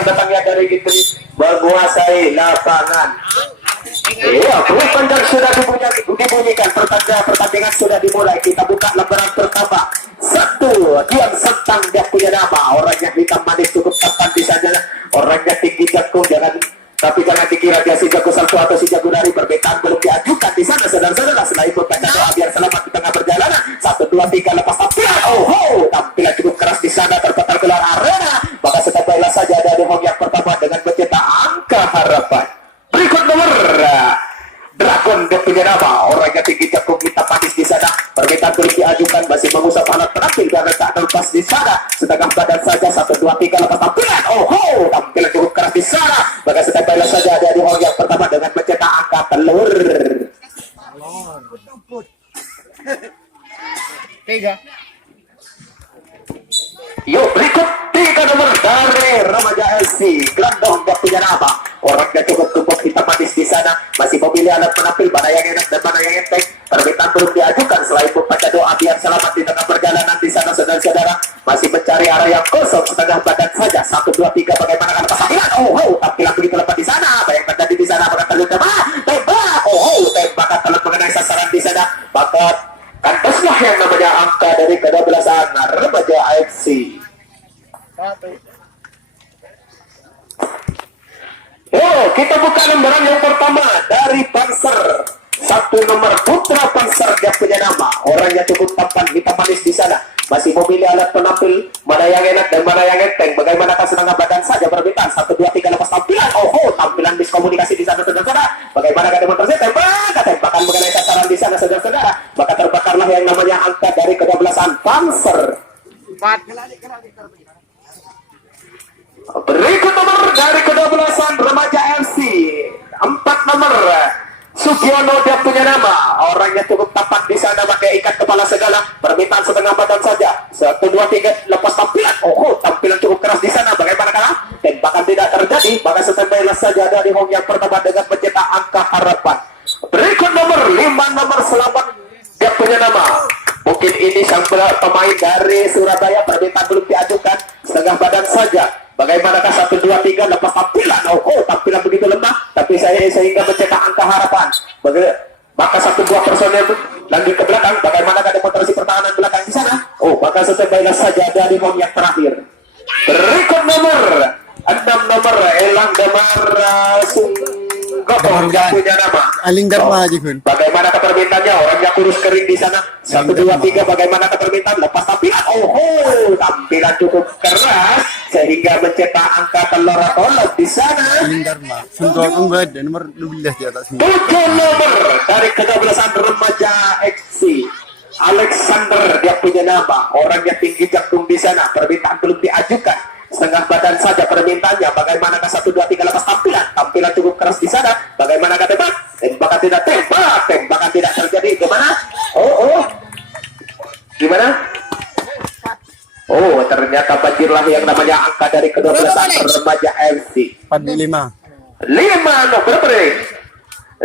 yang datangnya dari Gitri menguasai lapangan. Iya, bunyi panjang sudah dibunyikan. Pertandingan sudah dimulai. Kita buka lembaran pertama. Satu, Dian Sentang, dia punya nama. Orangnya hitam manis, cukup tampan di sana. Orangnya tinggi jago, tapi jangan dikira dia si jago salto atau si jago lari. Perbedaan belum diajukan di sana, saudara-saudara. Selain membaca doa biar selamat di tengah perjalanan. 1, 2, 3 lepas tampilan. Tampilan cukup keras di sana, terputar gelar arena. Maka sedang baiklah saja ada di home yang pertama dengan mencetak angka harapan. Berikut nomor Dragon, dia punya nama. Orangnya tinggi jago, hitam manis di sana. Permintaan belum diajukan, masih mengusap alat penampil karena tak lepas di sana. Setengah badan saja. 1, 2, 3 lepas tampilan. Tampilan cukup keras di sana. Maka sedang baiklah saja ada di home yang pertama dengan mencetak angka telur. Tiga. Yuk, berikut 3 nomor dari Remaja LC. Grandong, dia punya nama. Orangnya cukup tumpuk, hitam manis di sana. Masih memilih alat penampil, mana yang enak dan mana yang enteng. Permintaan belum diajukan selain membaca doa biar selamat di tengah perjalanan di sana, saudara-saudara. Masih mencari arah yang kosong, setengah badan saja. 1, 2, 3, bagaimana kan tampilan? Tampilan begitu lepas di sana. Apa yang terjadi di sana? Maka terlalu tembak. Tembakan telah mengenai sasaran di sana. Maka kantaslah yang namanya angka dari ke-12an Remaja FC. Kita buka lembaran yang pertama dari Panser. 1 nomor Putra Panser, dia punya nama. Orangnya cukup tampan, hitam manis di sana. Masih memilih alat penampil, mana yang enak dan mana yang enteng. Bagaimana setengah badan saja permintaan. 1, 2, 3 lepas tampilan. Tampilan miskomunikasi di sana, saudara-saudara. Bagaimana demonstrasi tembakan mengenai sasaran di sana, saudara-saudara. Maka terbakarlah yang namanya angka dari ke-12an Panser. 4. Berikut nomor dari ke-12an Remaja FC. 4 nomor Sugiono, dia punya nama. Orangnya cukup tampan di sana, pakai ikat kepala segala. Permintaan setengah badan saja. 1, 2, 3 lepas tampilan. Tampilan cukup keras di sana. Bagaimana kalah? Tembakan tidak terjadi. Maka setembailah saja dari home yang pertama dengan mencetak angka harapan. Berikut nomor 5 nomor Selamat, dia punya nama. Mungkin ini sang pemain dari Surabaya. Permintaan belum diajukan, setengah badan saja. Bagaimanakah 1, 2, 3 lepas tampilan? Tampilan begitu lemah, tapi sehingga mencetak angka harapan. Maka 1 buah personel lanjut ke belakang. Bagaimanakah demonstrasi pertahanan belakang di sana? Maka setembailah saja dari home yang terakhir. Berikut nomor 6 nomor Elang Damar Sunggotong, yang punya nama Aling Dharma aja kun. Bagaimana permintaannya? Orangnya kurus kering di sana. 1, 2, 3 bagaimana permintaan? Lepas tampilan. Tampilan cukup keras sehingga mencetak angka telur di sana. Aling Dharma. Sunggotong bad nomor 12 di atas. 7 nomor dari ke-12an Remaja FC. Alexander, dia punya nama. Orangnya tinggi jangkung di sana. Permintaan belum diajukan, setengah badan saja permintaannya. Bagaimanakah 1, 2, 3 lepas tampilan? Tampilan cukup keras di sana. Bagaimanakah tembak? Tembakan tidak tembak. Tembakan tidak terjadi. Gimana? Gimana? Ternyata banjirlah yang namanya angka dari ke-12an Remaja FC. 45. 5 nomor berapa nih?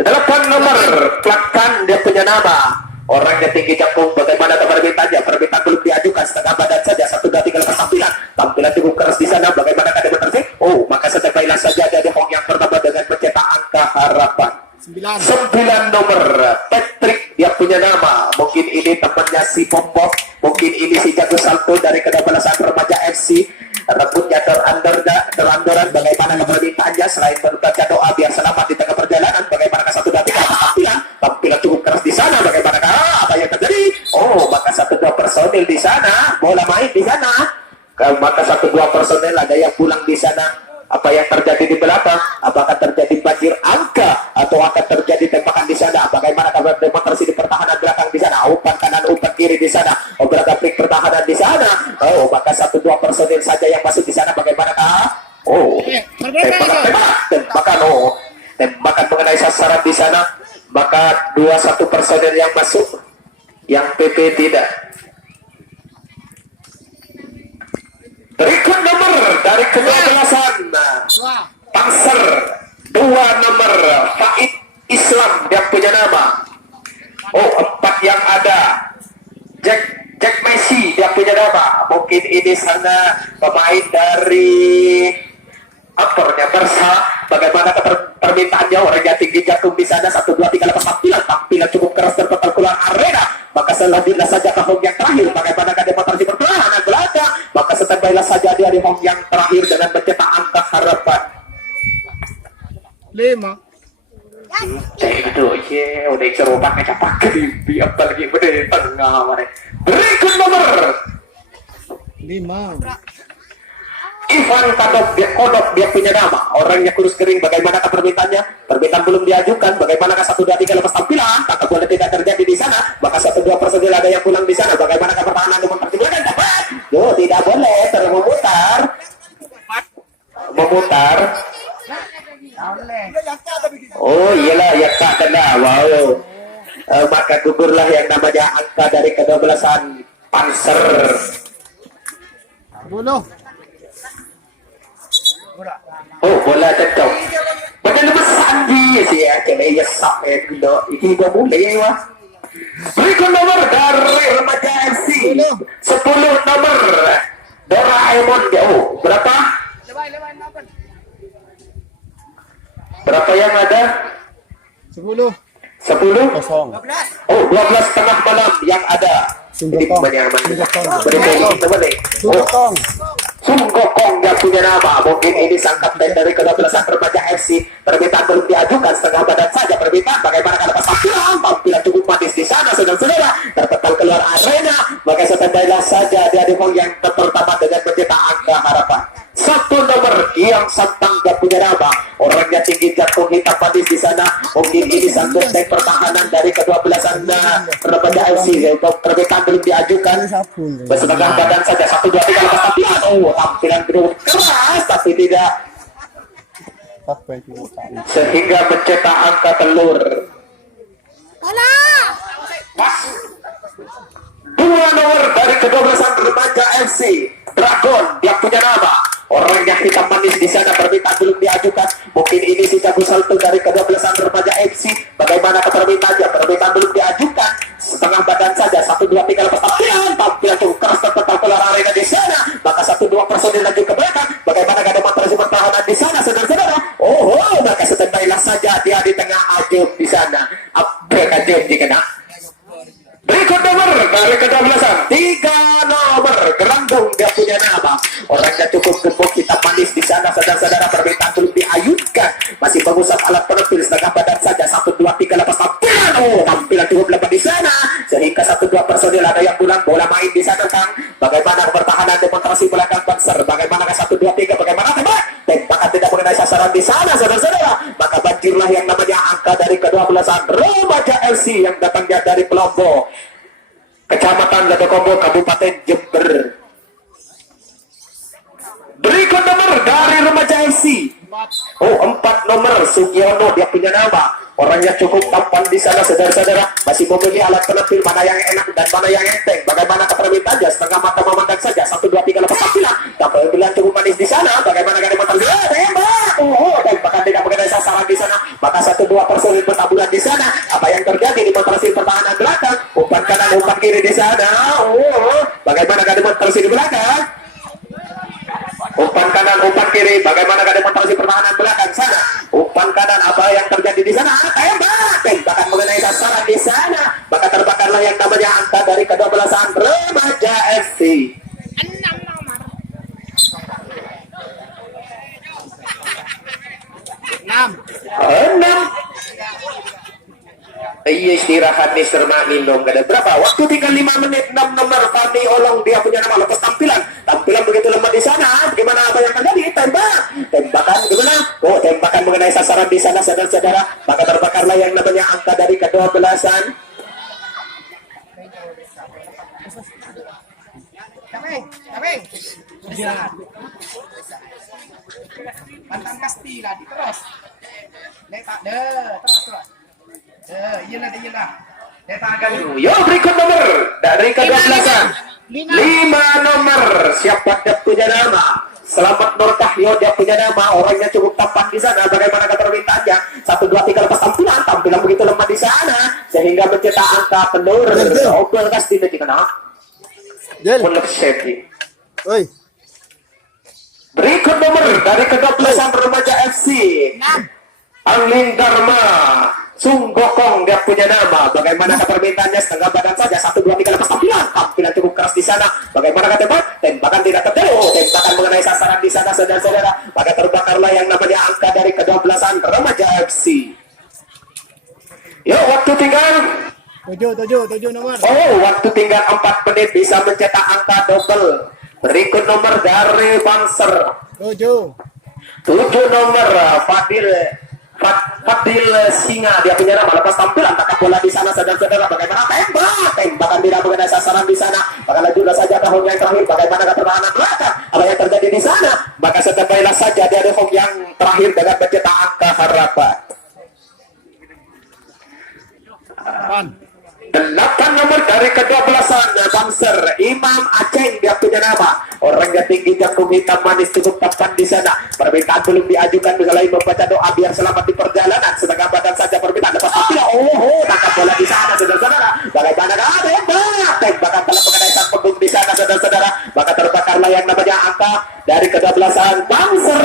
8 nomor Plakkan, dia punya nama. Orangnya tinggi jangkung. Bagaimana permintaannya? Permintaan belum diajukan, setengah badan saja. 1, 2, 3 lepas tampilan. Tampilan cukup keras di sana. Bagaimana demonstrasi? Maka setembailah saja dari home yang pertama dengan mencetak angka harapan. 9 nomor Patrick, dia punya nama. Mungkin ini temannya si Pompok, mungkin ini si jago salto dari ke-12an Remaja FC. Rambutnya terandoran. Bagaimana permintaannya? Selain membaca doa biar selamat di tengah perjalanan. Bagaimana 1, 2, 3 tampilan? Tampilan cukup keras di sana. Bagaimana apa yang terjadi? Maka 1, 2 personil di sana. Bola main di sana. Maka 1, 2 personil ada yang pulang di sana. Apa yang terjadi di belakang? Apakah terjadi banjir angka atau akan terjadi tembakan di sana? Bagaimana kabar demonstrasi di pertahanan belakang di sana? Umpan kanan, umpan kiri di sana. Obrak-abrik pertahanan di sana. Maka 1, 2 personil saja yang masuk di sana. Bagaimanakah? Tembakan mengenai sasaran di sana. Maka 2-1 personil yang masuk, yang PP tidak. Berikut nomor dari ke-12an Panser. 2 nomor Faid Islam, dia punya nama. 4 yang ada Jack Messi, dia punya nama. Mungkin ini sana pemain dari teleponnya Bersa. Bagaimana permintaannya? Orangnya tinggi jatuh di sana. 1, 2, 3 lepas tampilan cukup keras dan total keluar arena. Maka selanjutnya saja ke home yang terakhir. Bagaimana demonstrasi pertahanan belakang? Maka standby saja dia di home yang terakhir dengan mencetak angka harapan. 5. Aduh, udah seru pakai capak kerimpi apalagi udah di tengah mana. Berikut nomor 5. Ivan Kodok dia punya nama. Orangnya kurus kering. Bagaimana permintaannya? Permintaan belum diajukan. Bagaimana 1, 2, 3 lepas tampilan? Maka boleh tidak terjadi di sana. Maka 1, 2 personil ada yang pulang di sana. Bagaimana pertahanan dengan pertimbangan? Dapat. Yo, tidak boleh terus memutar. Oh iyalah ya Kak kena. Wow. Maka gugurlah yang namanya angka dari ke-12an Panzer. 10. Oh bola cocok. Macam lepas Sandi sih ya. Kena ya sampai dulu. Ini gua boleh wah. Berikut nomor dari Remaja FC 10 nomor Doraemon jauh. Berapa? Berapa yang ada? 10. 10? Kosong. Oh 12 tengah malam yang ada. Ini banyak Sunggokong yang punya nama. Mungkin ini sang kapten dari ke-12an Remaja FC. Permintaan belum diajukan, setengah badan saja permintaan. Bagaimana kalau tampilan cukup manis di sana, saudara-saudara. Terpetal keluar arena. Maka standby saja dia di hall yang terutama dengan mencetak angka harapan. 1 nomor yang Santang gak punya nama. Orangnya tinggi jatuh hitam manis di sana. Mungkin ini sang benteng pertahanan dari ke-12an Remaja FC. Untuk permintaan belum diajukan. Bersetengah badan saja 1, 2, 3 lepas tampilan. Oh tampilan gedung keras tapi tidak sehingga mencetak angka telur. Dua nomor dari ke-12an Remaja FC Dragon dia punya nama. Orang yang hitam manis di sana, permintaan belum diajukan. Mungkin ini si Jago Salto dari ke-12an Remaja FC. Bagaimana permintaannya? Permintaan belum diajukan. Setengah badan saja 1, 2, 3 lepas tampilan cukup keras terpetal keluar arena di sana. Maka 1, 2 personil lagi ke belakang. Bagaimana demonstrasi pertahanan di sana, saudara-saudara? Maka standby saja dia di tengah Ajub di sana. Upgrade Ajub dikena. Berikut nomor dari ke-12an 3 nomor Gerandung dia punya nama. Orangnya cukup gemuk hitam manis di sana, saudara-saudara. Permintaan belum diajukan. Masih mengusap alat penerbit setengah badan saja 1, 2, 3 lepas tampilan. Tampilan cukup lepas di sana sehingga 1, 2 personil ada yang pulang bola main di sana Kang. Bagaimana pertahanan demonstrasi belakang Panzer? Bagaimana 1, 2, 3? Bagaimana tembakan tidak mengenai sasaran di sana, saudara-saudara. Maka banjirlah yang namanya angka dari ke-12an Remaja FC yang datangnya dari Pelombo, Kecamatan Ledokombo, Kabupaten Jember. Berikut nomor dari Remaja FC 4 nomor Sugiono dia punya nama. Orangnya cukup tampan di sana, saudara-saudara. Masih memilih alat penampil mana yang enak dan mana yang enteng. Bagaimana permintaannya? Setengah mata memandang saja 1, 2, 3 lepas tampilan. Tampilan cukup manis di sana. Bagaimana tembak? Tembakan tidak mengenai sasaran di sana. Maka 1, 2 personil bertaburan di sana. Apa yang terjadi? Demonstrasi pertahanan belakang. Umpan kanan, umpan kiri di sana. Bagaimana demonstrasi di belakang? Umpan kanan, umpan kiri. Bagaimana demonstrasi pertahanan belakang sana? Umpan kanan, apa yang terjadi di sana? Tembakan mengenai sasaran di sana. Maka terbakarlah yang namanya angka dari ke-12an Remaja FC 6. Iya istirahat nih Sermak minum. Gak ada berapa waktu, tinggal 5 menit. 6 nomor Fani Olong dia punya nama. Lepas tampilan begitu lemah di sana. Gimana apa yang terjadi? Tembakan gimana? Tembakan mengenai sasaran di sana, saudara-saudara. Maka terbakarlah yang namanya angka dari ke-12an. Pantang Kastila terus. Letak terus. Iyalah. Yo berikut nomor dari ke-12an 5 nomor. Siapa dia punya nama? Selamat Nur Cahyo dia punya nama. Orangnya cukup tampan di sana. Bagaimana permintaannya? 1, 2, 3 lepas tampilan begitu lemah di sana sehingga mencetak angka telur. Opel pasti nanti kena. Mulai safety. Oi. Berikut nomor dari ke-12an Remaja Bangling Dharma Sunggokong dia punya nama. Bagaimana permintaannya? Setengah badan saja. 1, 2, 3 lepas tampilan. Tampilan cukup keras di sana. Bagaimana tembak? Tembakan tidak terjauh. Tembakan mengenai sasaran di sana, saudara-saudara. Maka terbakarlah yang namanya angka dari ke-12an Remaja FC. Yuk, waktu tinggal. 7 nomor. Oh, waktu tinggal 4 menit bisa mencetak angka double. Berikut nomor dari Banser. 7. 7 nomor Fadil Singa dia punya nama. Lepas tampilan tangkap bola di sana, saudara-saudara. Bagaimana tembakan tidak mengenai sasaran di sana. Maka lanjutlah saja ke Hong yang terakhir. Bagaimana pertahanan belakang? Apa yang terjadi di sana? Maka setembailah saja dari Hong yang terakhir dengan mencetak angka harapan. 8 nomor dari ke-12an Bangser Imam Aceng dia punya nama. Orangnya tinggi, jangkung hitam, manis, cukup tepat di sana. Permintaan belum diajukan, selain membaca doa biar selamat di perjalanan. Setengah badan saja permintaan lepas tapi tangkap bola di sana, saudara-saudara. Bagaimana tembakan telah mengenai sang punggung di sana, saudara-saudara. Maka terbakarlah yang namanya angka dari ke-12an Bangser.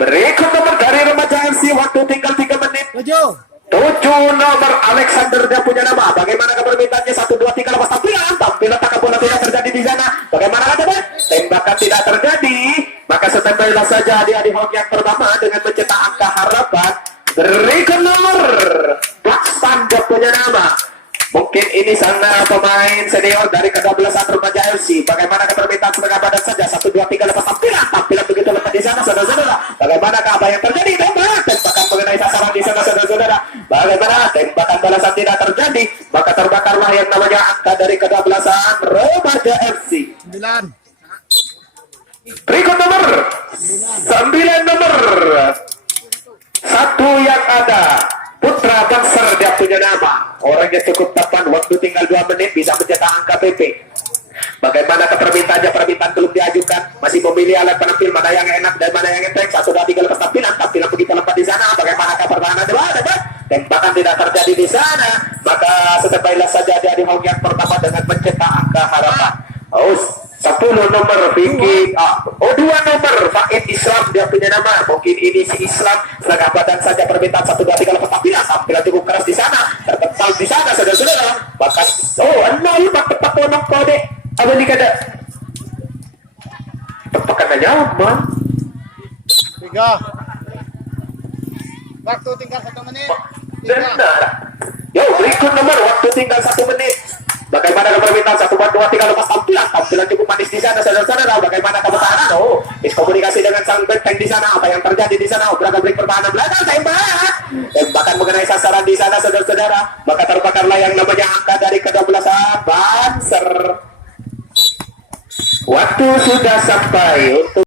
Berikut nomor dari Remaja FC, waktu tinggal 3 menit. 7 nomor Alexander dia punya nama. Bagaimana permintaannya? 1, 2, 3 lepas tampilan. Tampilan tangkap bola tidak terjadi di sana. Bagaimana tembakan tidak terjadi. Maka setembailah saja dia di Hong yang pertama dengan mencetak angka harapan. Berikut nomor Blackstan dia punya nama. Mungkin ini sana pemain senior dari ke-12an Remaja FC. Bagaimana permintaan setengah badan saja? 1, 2, 3 lepas tampilan. Tampilan begitu lepas di sana, saudara-saudara. Bagaimana apa yang terjadi? Tembakan mengenai sasaran di sana, saudara-saudara. Bagaimana tembakan balasan tidak terjadi? Maka terbakarlah yang namanya angka dari ke-12an Remaja FC. 9. Berikut nomor 9 nomor 1 yang ada Putra Bangser dia punya nama. Orangnya cukup tepat. Waktu tinggal 2 menit bisa mencetak angka PP. Bagaimana permintaannya? Permintaan belum diajukan. Masih memilih alat penampil mana yang enak dan mana yang enteng. 1, 2, 3 lepas tampilan. Tampilan begitu lepas di sana. Bagaimana pertahanan? Tembakan tidak terjadi di sana. Maka setembailah saja dia di Hong yang pertama dengan mencetak angka harapan. 10 nomor Vicky. 2 nomor Faid Islam dia punya nama. Mungkin ini si Islam. Setengah badan saja permintaan 1, 2, 3 lepas tampilan. Tampilan cukup keras di sana. Terpental di sana, saudara-saudara. Bahkan 0 tepat ponok kode. Apa ini kada? Tepakan aja, man. 3. Waktu tinggal 1 menit. 3. Benar. Yo, berikut nomor waktu tinggal 1 menit. Bagaimana permintaan 1, 2, 3 lepas tampilan. Tampilan cukup manis di sana, saudara-saudara. Bagaimana pertahanan? Komunikasi dengan sang benteng di sana. Apa yang terjadi di sana? Beragam break pertahanan belakang. Tembakan mengenai sasaran di sana, saudara-saudara. Maka terbakarlah yang namanya angka dari ke-12an Banser. Waktu sudah sampai untuk